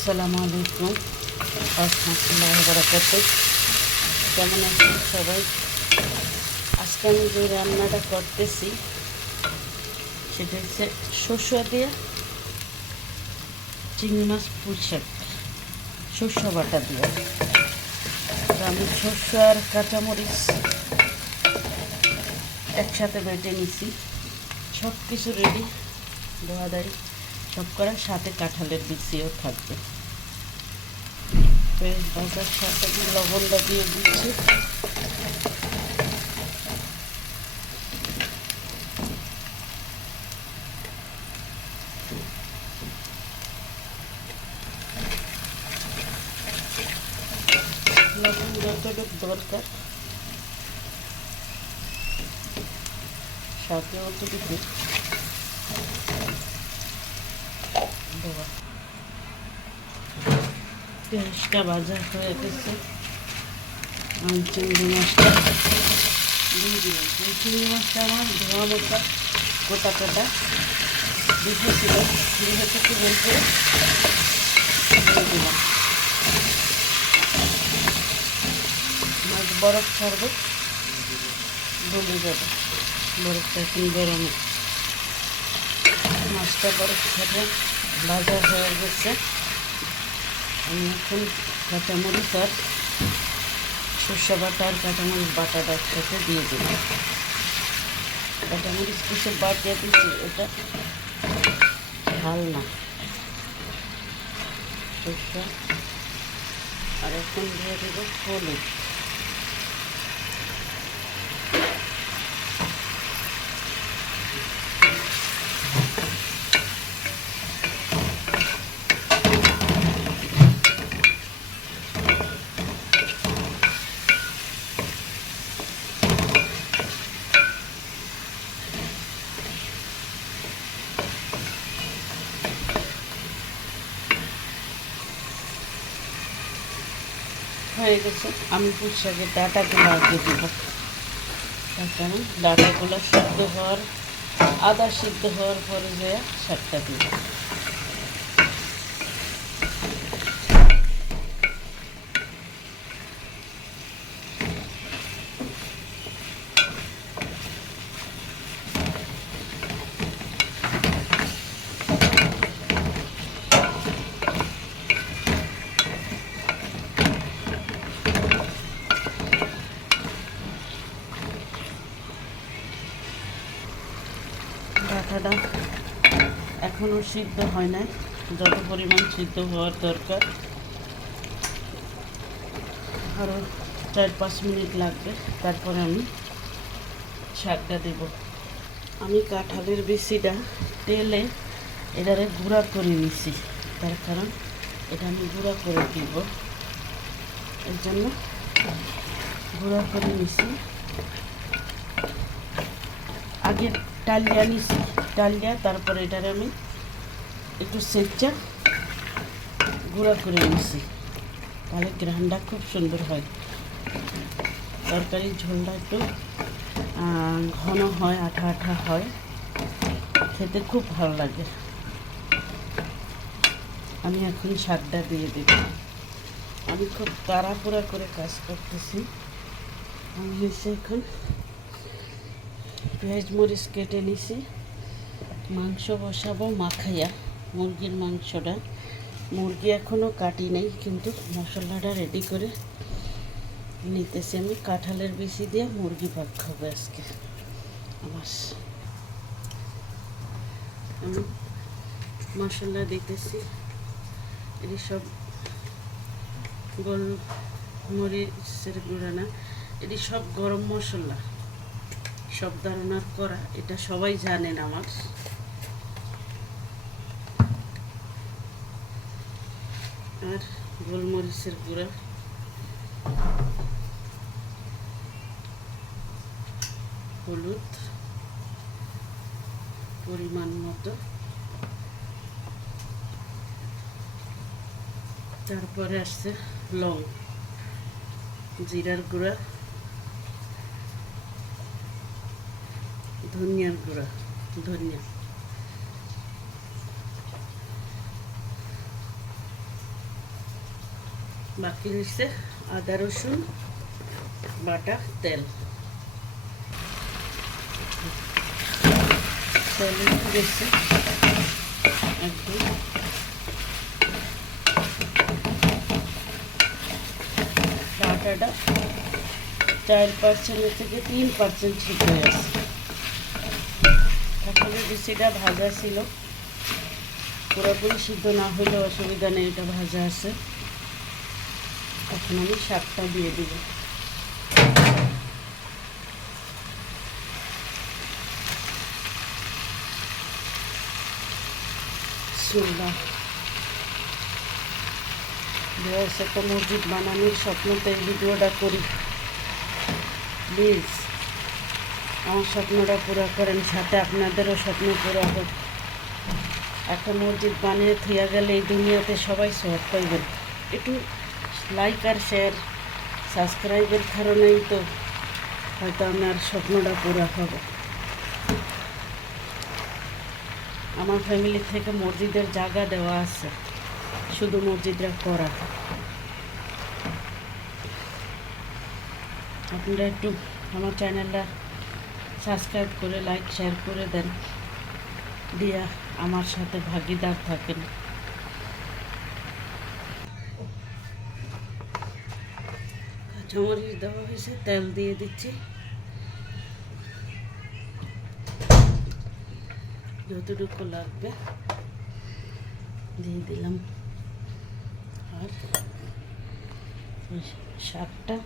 আসসালামু আলাইকুম। রহমতুল্লাহ বরকাত কেমন আছেন সবাই? আজকে আমি যে রান্নাটা করতেছি, সেটা হচ্ছে শস্য দিয়ে চিংড়ি মাছ পুঁইশাক শস্য বাটা দিয়ে। তো আমি শস্য আর কাঁচামরিচ একসাথে বেটে নিছি। সব কিছু রেডি ধোয়াধাড়ি সব করার সাথে কাঁঠালের বিচিও থাকবে। বেশ ভাজার সাথে আমি লবণটা দিয়ে দিচ্ছি। লবণ দরকার। সাথে অতটুকু দেওয়া পেঁয়াজটা ভাজা হয়ে গেছে আমি চিংড়ি মাছটা দিয়ে দিলাম। এই চিংড়ি মাছটা আমার ধোয়া মোটা গোটা গোটা দেখেছিল দিয়ে থেকে বের দিলাম। মাছ বরফ ছাড়বে গলে যাবে। বরফটা এখন গরমে। মাছটা বরফ ছাড়বে ভাজা হয়ে গেছে। আমি এখন কাঁচামরিচ আর সর্ষে বাটা আর কাঁচামরিচ বাটাটা একসাথে দিয়ে দেব। কাঁচামরিচ কিসে বাটিয়ে দিচ্ছি এটা ঝাল না সর্ষে। আর এখন দিয়ে দেব হলুদ। হয়ে গেছে। আমি পুঁই ডাটাগুলো আগে দেবো। কারণ ডাটাগুলো সিদ্ধ হওয়ার, আদা সিদ্ধ হওয়ার পরে যে শাকটা দিব। ডাটাটা এখনও সিদ্ধ হয় নাই। যত পরিমাণ সিদ্ধ হওয়ার দরকার আরও চার পাঁচ মিনিট লাগবে, তারপরে আমি শাকটা দেব। আমি কাঁঠালের বেশিটা তেলে এটারে গুঁড়া করে নিছি। তার কারণ এটা আমি গুঁড়া করে দিব। এর জন্য গুঁড়া করে নিছি। আগে ডালিয়া নিছি। ডালিয়া তারপরে এটারে আমি একটু সেচা গুঁড়া করে নিছি তাহলে গ্রানটা খুব সুন্দর হয়। তরকারির ঝোলটা একটু ঘন হয়, আঠা আঠা হয়। খেতে খুব ভালো লাগে। আমি এখন শাকটা দিয়ে দেব। আমি খুব তাড়াহুড়া করে কাজ করতেছি। আমি হচ্ছে এখন পেঁয়াজ মরিচ কেটে নিছি। মাংস বসাবো, মাখাইয়া, মুরগির মাংসটা। মুরগি এখনও কাটি নাই, কিন্তু মশলাটা রেডি করে নিতেছি আমি। কাঁঠালের বেশি দিয়ে মুরগি ভাগ খাব আজকে। আমার আমি মশলা দিতেছি। এটি সব গোল মরিচের গুঁড়া না, এটি সব গরম মশলা। সব ধরনের করা, এটা সবাই জানেন আমার। আর গোলমরিচের গুঁড়া। হলুদ পরিমাণ মতো। তারপরে আসছে লং জিরার গুঁড়া ধনিয়ার গুঁড়া ধনিয়া। বাকি রয়েছে আদা রসুন, বাটা, তেল। তেল একদম বাটাটা চার পার্সেন্টের থেকে তিন পার্সেন্ট ঠিক হয়ে আছে আসলে বিচিটা ভাজা ছিল। পুরোপুরি সিদ্ধ না হলে অসুবিধা নেই, এটা ভাজা আছে। এখন আমি শাকটা দিয়ে দিব। সুন্দর একটা মসজিদ বানানোর স্বপ্নতে ভিডিওটা করি। প্লিজ, আমার স্বপ্নটা পুরো করেন, সাথে আপনাদেরও স্বপ্ন পুরো হোক। একটা মসজিদ বানিয়ে থিয়া গেলে এই দুনিয়াতে সবাই সব পাইবেন। একটু লাইক আর শেয়ার সাবস্ক্রাইবের কারণেই তো হয়তো আমার স্বপ্নটা পুরো হবে। আমার ফ্যামিলি থেকে মসজিদের জায়গা দেওয়া আছে, শুধু মসজিদরা করা। আপনারা একটু আমার চ্যানেলটা সাবস্ক্রাইব করে লাইক শেয়ার করে দেন। দিয়া আমার সাথে ভাগিদার থাকেন। কাঁচামরিচ দেওয়া হয়েছে, তেল দিয়ে দিচ্ছি। যতটুকু লাগবে দিয়ে দিলাম। আর শাকটা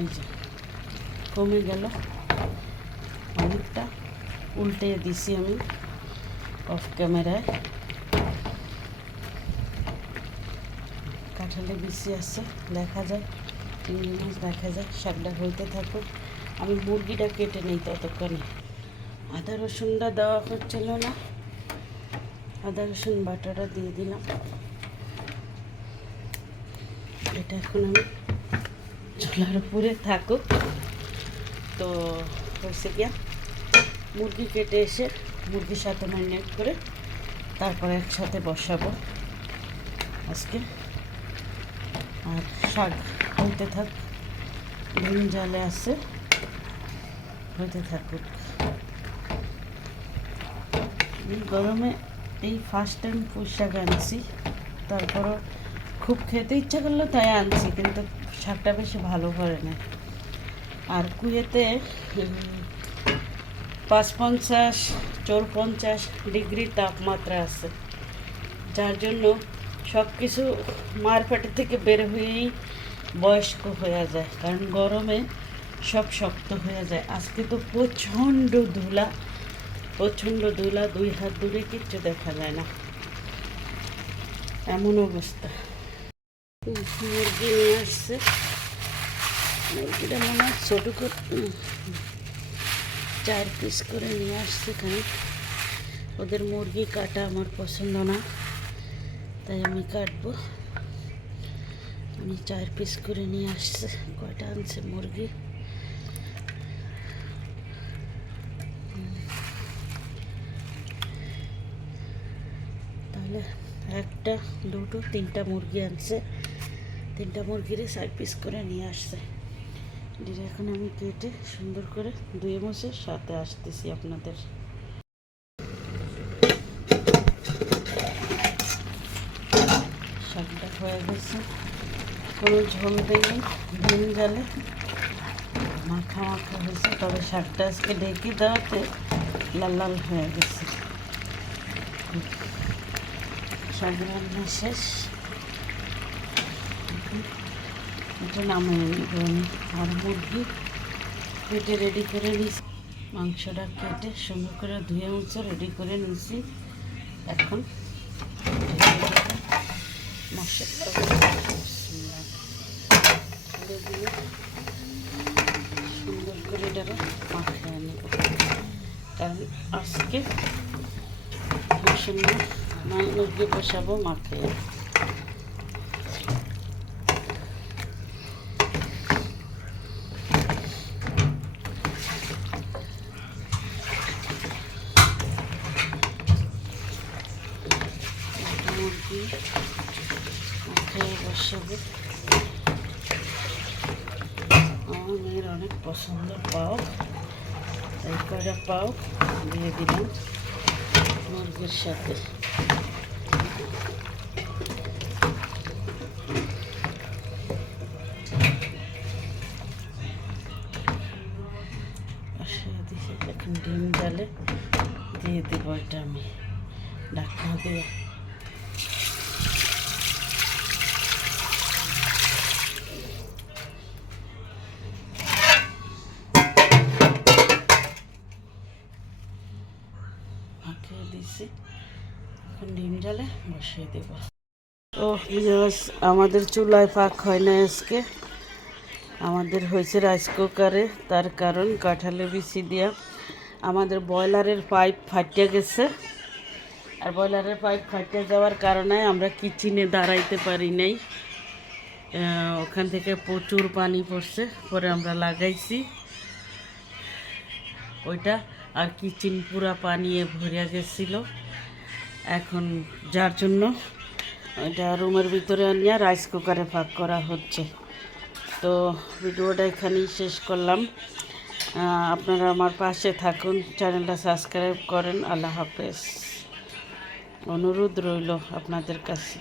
এই যে কমে গেল। অনেকটা উল্টে দিছি আমি অফ ক্যামেরায় কাঁঠালে বেশি আছে, দেখা যায়। দেখা যাক, শাকটা হইতে থাকুক। আমি মুরগিটা কেটে নিই ততক্ষণে। আদা রসুনটা দেওয়া হচ্ছিল না। আদা রসুন বাটাটা দিয়ে দিলাম। এটা এখন আমি চুলার উপরে থাকুক। তো হয়েছে গিয়া, মুরগি কেটে এসে মুরগির সাথে ম্যারিনেট করে তারপরে একসাথে বসাবো আজকে। আর শাক হইতে থাক। ধুন জালে আছে, হইতে থাকুক। এই গরমে এই ফার্স্ট টাইম পুঁই আনছি, তারপরও খুব খেতে ইচ্ছা করল, তাই আনছি, কিন্তু শাকটা বেশি ভালো করে না। আর কুয়েতে পাঁচ পঞ্চাশ চৌপঞ্চাশ ডিগ্রি তাপমাত্রা আছে। যার জন্য সব কিছু মারপেটের থেকে বের হয়েই বয়স্ক হয়ে যায়, কারণ গরমে সব শক্ত হয়ে যায়। আজকে তো প্রচণ্ড ধুলা প্রচণ্ড ধুলা, দুই হাত দূরে কিচ্ছু দেখা যায় না। এমন অবস্থা। মুরগি নিয়ে আসছে। মুরগিটা মনে হয় ছোটো করে চার পিস করে নিয়ে আসছে এখানে ওদের মুরগি কাটা আমার পছন্দ না, তাই আমি কাটবো। আমি চার পিস করে নিয়ে আসছে, কয়টা আনছে মুরগি? তাহলে একটা, দুটো, তিনটা মুরগি আনছে। তিনটা মুরগিরে চার পিস করে নিয়ে আসছে। এটা এখন আমি কেটে সুন্দর করে ধুয়ে মুছে সাথে আসতেছি আপনাদের। শাকটা হয়ে গেছে। কোনো ঝোল দেয়নি ভিম জালে। মাখা মাখা হয়েছে, তবে শাকটা আজকে ঢেকে দেওয়াতে লাল লাল হয়ে গেছে। শাক রান্না শেষ। এটা নামিয়ে আর মুরগি কেটে রেডি করে নিয়েছি। মাংসটা কেটে সুন্দর করে ধুয়ে মুছে রেডি করে নিয়েছি। এখন মশলা দিয়ে সুন্দর করে কারণ আজকে সুন্দর মুরগি বসাবো মাখিয়ে মুরগি খেয়ে বসাবো আমার মেয়ের অনেক পছন্দ পাও এই কটা পাও দিয়ে দিলাম মুরগির বসিয়ে দেবো। ও আমাদের চুলায় পাক হয় না আজকে। আমাদের হয়েছে রাইস কুকারে, তার কারণ কাঁঠালে বিচি দিয়া আমাদের বয়লারের পাইপ ফাটিয়ে গেছে। আর বয়লারের পাইপ ফাটিয়ে যাওয়ার কারণে আমরা কিচেনে দাঁড়াইতে পারি নাই। ওখান থেকে প্রচুর পানি পড়ছে, পরে আমরা লাগাইছি ওইটা। আর কিচেন পুরা পানিয়ে ভরিয়া গেছিল। এখন যার জন্য এটা রুমের ভিতরে নিয়ে রাইস কুকারে ভাগ করা হচ্ছে। তো ভিডিওটা এখানেই শেষ করলাম। আপনারা আমার পাশে থাকুন চ্যানেলটা সাবস্ক্রাইব করেন। আল্লাহ হাফেজ। অনুরোধ রইল আপনাদের কাছে।